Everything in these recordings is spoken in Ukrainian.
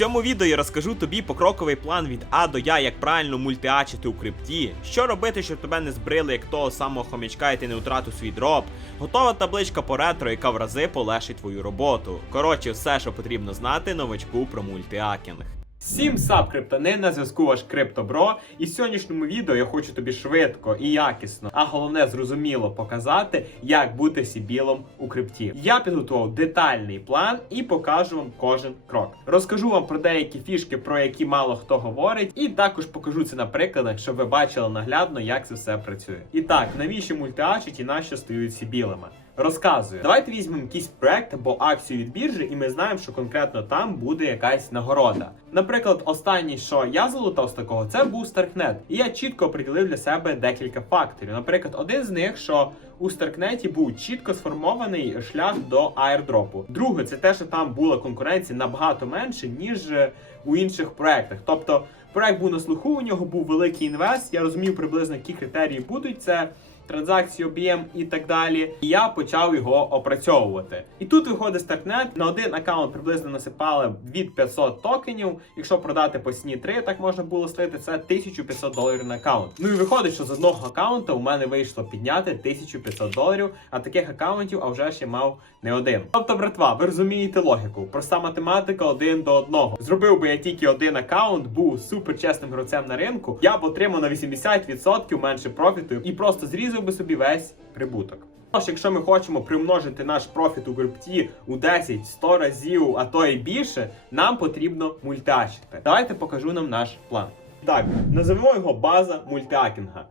цьому відео я розкажу тобі покроковий план від А до Я, як правильно мультиачити у крипті, що робити, щоб тебе не збрили як того самого хомячка і ти не втратив свій дроп. Готова табличка по ретро, яка в рази полегшить твою роботу. Коротше, все, що потрібно знати новачку про мультиакінг. Всім сап криптони, на зв'язку ваш Криптобро. І в сьогоднішньому відео я хочу тобі швидко і якісно, а головне зрозуміло показати, як бути сібілом у крипті. Я підготував детальний план і покажу вам кожен крок. Розкажу вам про деякі фішки, про які мало хто говорить, і також покажу це на прикладах, щоб ви бачили наглядно, як це все працює. І так, навіщо мультиачить і нащо стають сібілами? Розказую. Давайте візьмемо якийсь проект або акцію від біржі, і ми знаємо, що конкретно там буде якась нагорода. Наприклад, останній, що я залутав з такого, це був Старкнет. І я чітко оприділив для себе декілька факторів. Наприклад, один з них, що у Старкнеті був чітко сформований шлях до аірдропу. Друге, це те, що там була конкуренція набагато менше, ніж е, у інших проектах. Тобто, проект був на слуху, у нього був великий інвест. Я розумів приблизно, які критерії будуть. Це транзакції, об'єм і так далі. І я почав його опрацьовувати. І тут виходить стартнет. На один аккаунт приблизно насипали від 500 токенів. Якщо продати по ціні 3, так можна було слити, це 1500 доларів на аккаунт. Ну і виходить, що з одного аккаунта у мене вийшло підняти 1500 доларів, а таких аккаунтів, а вже я мав не один. Тобто, братва, ви розумієте логіку. Проста математика один до одного. Зробив би я тільки один аккаунт, був супер чесним гравцем на ринку. Я б отримав на 80% менше профіту і просто зрізав би собі весь прибуток. Тож, якщо ми хочемо примножити наш профіт у крипті у 10-100 разів, а то і більше, нам потрібно мультиачити. Давайте покажу нам наш план. Так, називемо його база мультиакінга.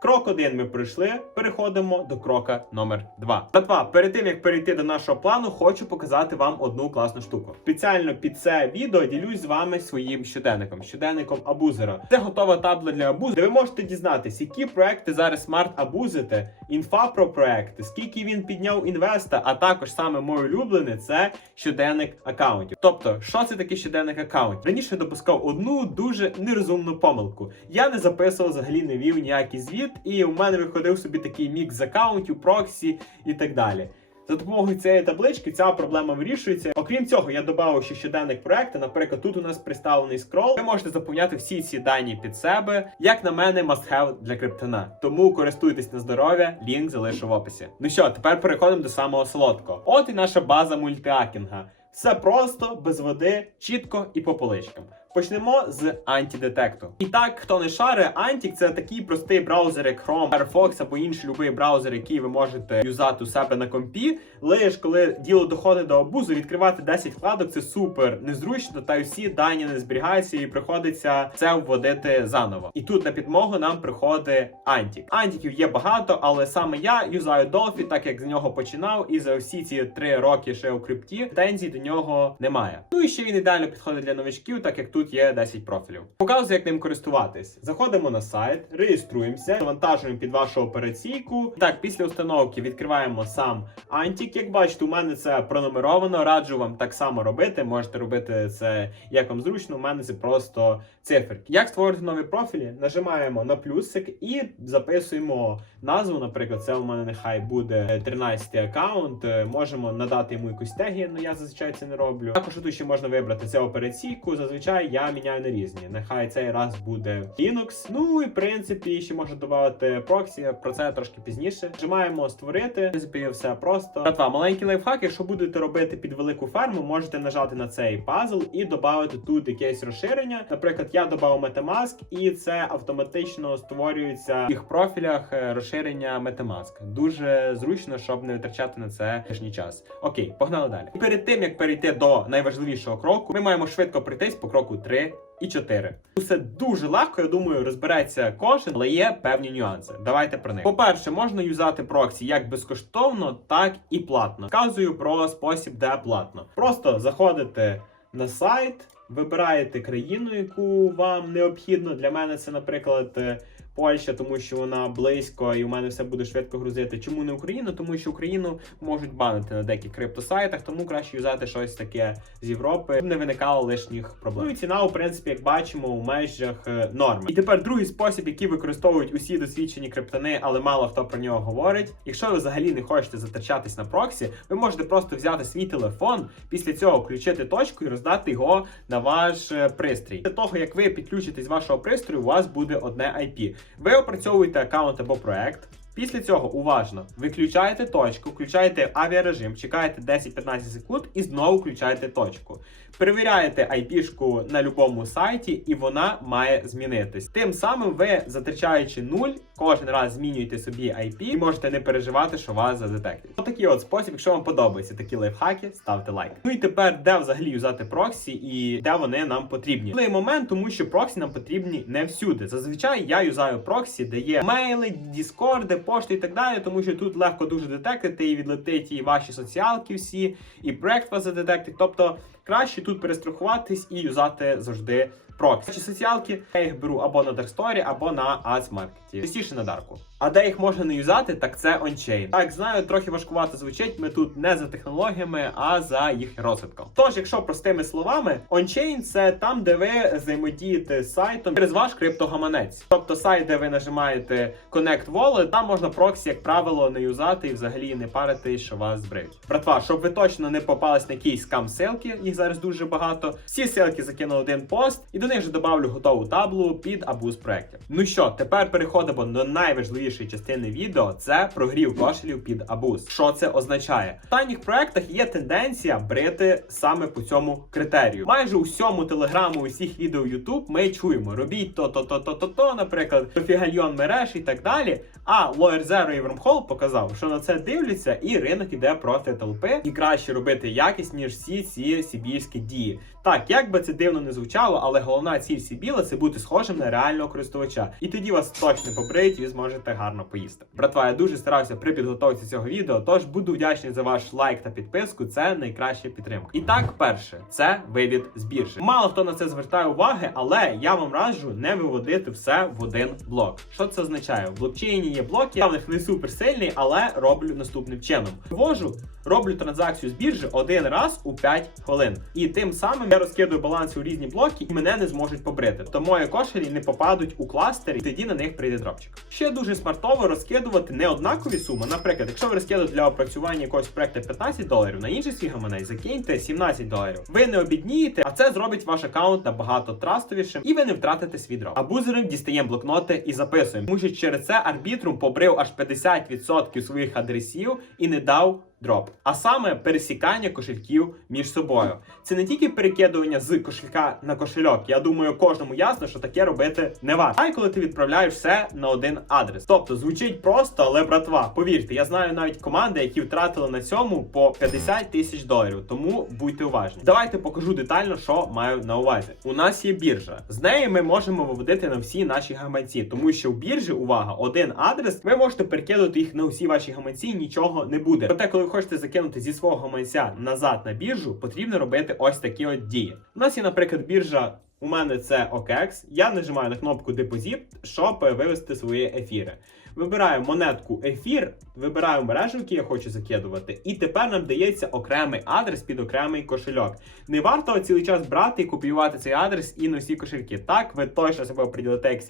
Крок один ми пройшли, переходимо до крока номер 2. Братва, перед тим як перейти до нашого плану, хочу показати вам одну класну штуку. Спеціально під це відео ділюсь з вами своїм щоденником, щоденником абузера. Це готова табла для абузу, де ви можете дізнатися, які проекти зараз смарт абузите, інфа про проекти, скільки він підняв інвеста, а також саме моє улюблене це щоденник аккаунтів. Тобто, що це таке щоденник аккаунтів? Раніше допускав одну дуже нерозумну помилку. Я не записував взагалі не вів ніякий звіт, і у мене виходив собі такий мікс з аккаунтів, проксі і так далі. За допомогою цієї таблички ця проблема вирішується. Окрім цього, я додав ще щоденник проекту. Наприклад, тут у нас представлений скрол. Ви можете заповняти всі ці дані під себе. Як на мене, must have для криптона. Тому користуйтесь на здоров'я, лінк залишу в описі. Ну що, тепер переходимо до самого солодкого. От і наша база мультиакінга. Все просто, без води, чітко і по поличкам. Почнемо з антидетекту. І так, хто не шаре, Антік це такий простий браузер, як Chrome, Firefox або інший любий браузер, який ви можете юзати у себе на компі. Лиш коли діло доходить до абузу, відкривати 10 вкладок це супер незручно, та й всі дані не зберігаються і приходиться це вводити заново. І тут на підмогу нам приходить Антік. Антіків є багато, але саме я юзаю Dolphy, так як з нього починав, і за всі ці три роки ще у крипті претензій до нього немає. Ну і ще він ідеально підходить для новичків, так як тут є 10 профілів. Показую, як ним користуватись. Заходимо на сайт, реєструємося, завантажуємо під вашу операційку. Так, після установки відкриваємо сам Антік. Як бачите, у мене це пронумеровано. Раджу вам так само робити. Можете робити це як вам зручно. У мене це просто циферки. Як створити нові профілі? Нажимаємо на плюсик і записуємо назву. Наприклад, це у мене нехай буде 13 аккаунт. Можемо надати йому якусь теги, але я зазвичай це не роблю. Також тут ще можна вибрати це операційку. Зазвичай я міняю на різні. Нехай цей раз буде Linux. Ну і в принципі ще можна додати проксі. Про це трошки пізніше. Нажимаємо створити. В принципі, все просто. Братва, маленький лайфхак. Якщо будете робити під велику ферму, можете нажати на цей пазл і додати тут якесь розширення. Наприклад, я додав Metamask, і це автоматично створюється в їх профілях е, розширення Metamask. Дуже зручно, щоб не витрачати на це лишній час. Окей, погнали далі. І перед тим як перейти до найважливішого кроку, ми маємо швидко пройтись по кроку 3 і 4. Все дуже легко, я думаю, розбереться кожен, але є певні нюанси. Давайте про них. По-перше, можна юзати проксі як безкоштовно, так і платно. Вказую про спосіб, де платно. Просто заходите на сайт, вибираєте країну, яку вам необхідно. Для мене це, наприклад, Польща, тому що вона близько і у мене все буде швидко грузити. Чому не Україна? Тому що Україну можуть банити на деяких криптосайтах, тому краще юзати щось таке з Європи, щоб не виникало лишніх проблем. Ну і ціна, у принципі, як бачимо, у межах е, норми. І тепер другий спосіб, який використовують усі досвідчені криптони, але мало хто про нього говорить. Якщо ви взагалі не хочете затрачатись на проксі, ви можете просто взяти свій телефон, після цього включити точку і роздати його на ваш е, пристрій. Після того, як ви підключитесь з вашого пристрою, у вас буде одне IP. Ви опрацьовуєте аккаунт або проект. Після цього уважно виключаєте точку, включаєте авіарежим, чекаєте 10-15 секунд і знову включаєте точку. Перевіряєте IP-шку на будь-якому сайті, і вона має змінитись. Тим самим ви, затрачаючи нуль, кожен раз змінюєте собі IP і можете не переживати, що вас задетектять. Отакий от спосіб, якщо вам подобаються такі лайфхаки, ставте лайк. Ну і тепер, де взагалі юзати проксі і де вони нам потрібні. Цей момент, тому що проксі нам потрібні не всюди. Зазвичай я юзаю проксі, де є мейли, діскорди, пошти і так далі, тому що тут легко дуже детектити і відлетить і ваші соціалки всі, і проект вас задетектить. Тобто краще тут перестрахуватись і юзати завжди проксі. Чи соціалки я їх беру або на Darkstory, або на Ads-маркеті. Частіше на Дарку. А де їх можна не юзати, так це ончейн. Так, знаю, трохи важкувато звучить. Ми тут не за технологіями, а за їх розвитком. Тож, якщо простими словами, ончейн це там, де ви взаємодієте з сайтом через ваш криптогаманець. Тобто сайт, де ви нажимаєте Connect Wallet, там можна проксі, як правило, не юзати і взагалі не парити, що вас збриють. Братва, щоб ви точно не попались на якісь скам ссылки, їх зараз дуже багато. Всі ссылки закину один пост, і до них же добавлю готову таблу під абуз проєктів. Ну що, тепер переходимо до найважливішої частини відео. Це прогрів кошелів під абуз. Що це означає? В останніх проектах є тенденція брити саме по цьому критерію. Майже у всьому телеграму, усіх відео YouTube ми чуємо: робіть то, то, то, то, то, наприклад, профігальйон мереж і так далі. А Lawyer Zero і Wormhole показав, що на це дивляться, і ринок іде проти толпи, і краще робити якість, ніж всі ці сібірські дії. Так, як би це дивно не звучало, але головна ціль Сібіла це бути схожим на реального користувача. І тоді вас точно побриють і зможете гарно поїсти. Братва, я дуже старався при підготовці цього відео, тож буду вдячний за ваш лайк та підписку. Це найкраща підтримка. І так, перше, це вивід з біржі. Мало хто на це звертає уваги, але я вам раджу не виводити все в один блок. Що це означає? В блокчейні є блоки, я в них не супер сильний, але роблю наступним чином. Ввожу, роблю транзакцію з біржі один раз у 5 хвилин. І тим самим я розкидую баланси у різні блоки і мене не зможуть побрити. Тобто мої кошелі не попадуть у кластер, і тоді на них прийде дропчик. Ще дуже смартово розкидувати не однакові суми. Наприклад, якщо ви розкидуєте для опрацювання якогось проекту 15 доларів, на інший свій гаманець закиньте 17 доларів. Ви не обіднієте, а це зробить ваш аккаунт набагато трастовішим, і ви не втратите свій дроп. Абузерам дістаємо блокноти і записуємо. Тому що через це арбітрум побрив аж 50% своїх адресів і не дав дроп, а саме пересікання кошельків між собою. Це не тільки перекидування з кошелька на кошельок. Я думаю, кожному ясно, що таке робити не варто. А й коли ти відправляєш все на один адрес. Тобто звучить просто, але братва, повірте, я знаю навіть команди, які втратили на цьому по 50 тисяч доларів. Тому будьте уважні. Давайте покажу детально, що маю на увазі. У нас є біржа. З неї ми можемо виводити на всі наші гаманці, тому що в біржі, увага, один адрес, ви можете перекидати їх на усі ваші гаманці, нічого не буде. Проте, коли хочете закинути зі свого гаманця назад на біржу, потрібно робити ось такі от дії. У нас є, наприклад, біржа. У мене це OKEX. Я нажимаю на кнопку Депозит, щоб вивести свої ефіри. Вибираю монетку ефір, вибираю мережу, яку я хочу закидувати, і тепер нам дається окремий адрес під окремий кошельок. Не варто цілий час брати і копіювати цей адрес і на всі кошельки. Так, ви точно себе приділите як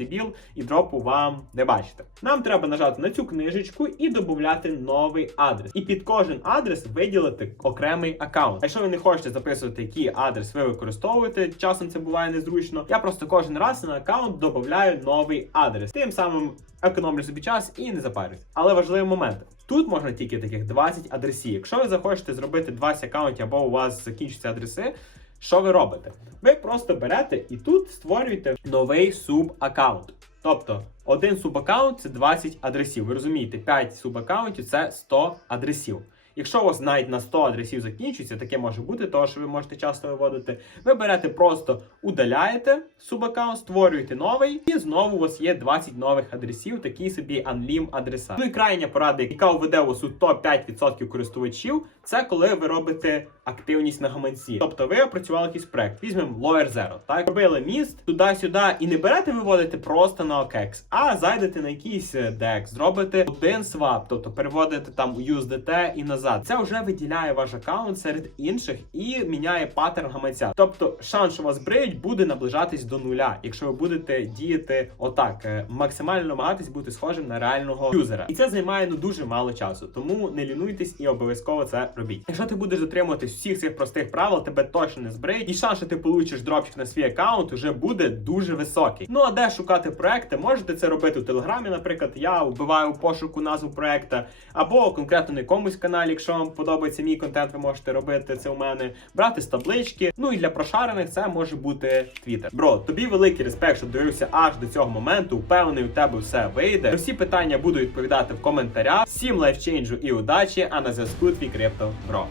і дропу вам не бачите. Нам треба нажати на цю книжечку і додати новий адрес. І під кожен адрес виділити окремий аккаунт. А якщо ви не хочете записувати, який адрес ви використовуєте, часом це буває незручно. Я просто кожен раз на аккаунт додаю новий адрес. Тим самим економлю собі час і не запарюсь. Але важливий момент. Тут можна тільки таких 20 адресів. Якщо ви захочете зробити 20 аккаунтів або у вас закінчаться адреси, що ви робите? Ви просто берете і тут створюєте новий суб-аккаунт. Тобто один субаккаунт це 20 адресів. Ви розумієте, 5 субаккаунтів це 100 адресів. Якщо у вас навіть на 100 адресів закінчується, таке може бути, того що ви можете часто виводити. Ви берете просто удаляєте субаккаунт, створюєте новий, і знову у вас є 20 нових адресів, такі собі unlim адреса. Ну і крайня порада, яка введе у вас у топ 5% користувачів, це коли ви робите активність на гаманці. Тобто ви опрацювали якийсь проект. Візьмемо Lawyer Zero, так робили міст туди-сюди, і не берете виводити просто на OKEX, а зайдете на якийсь е, DEX, зробите один свап, тобто переводите там USDT і назад. Це вже виділяє ваш аккаунт серед інших і міняє паттерн гаманця. Тобто шанс, що вас бриють, буде наближатись до нуля, якщо ви будете діяти отак, е, максимально намагатись бути схожим на реального юзера. І це займає ну дуже мало часу. Тому не лінуйтесь і обов'язково це робіть. Якщо ти будеш дотримуватись всіх цих простих правил, тебе точно не збриють, і шанс, що ти получиш дропчик на свій аккаунт, уже буде дуже високий. Ну а де шукати проекти? Можете це робити у телеграмі. Наприклад, я вбиваю пошуку назву проекта, або конкретно на якомусь каналі, якщо вам подобається мій контент, ви можете робити це у мене, брати з таблички. Ну і для прошарених це може бути Твіттер. Бро, тобі великий респект, що дивився аж до цього моменту. Впевнений, у тебе все вийде. На всі питання буду відповідати в коментарях. Всім лайфчейнджу і удачі! А на зв'язку твій крипто, бро.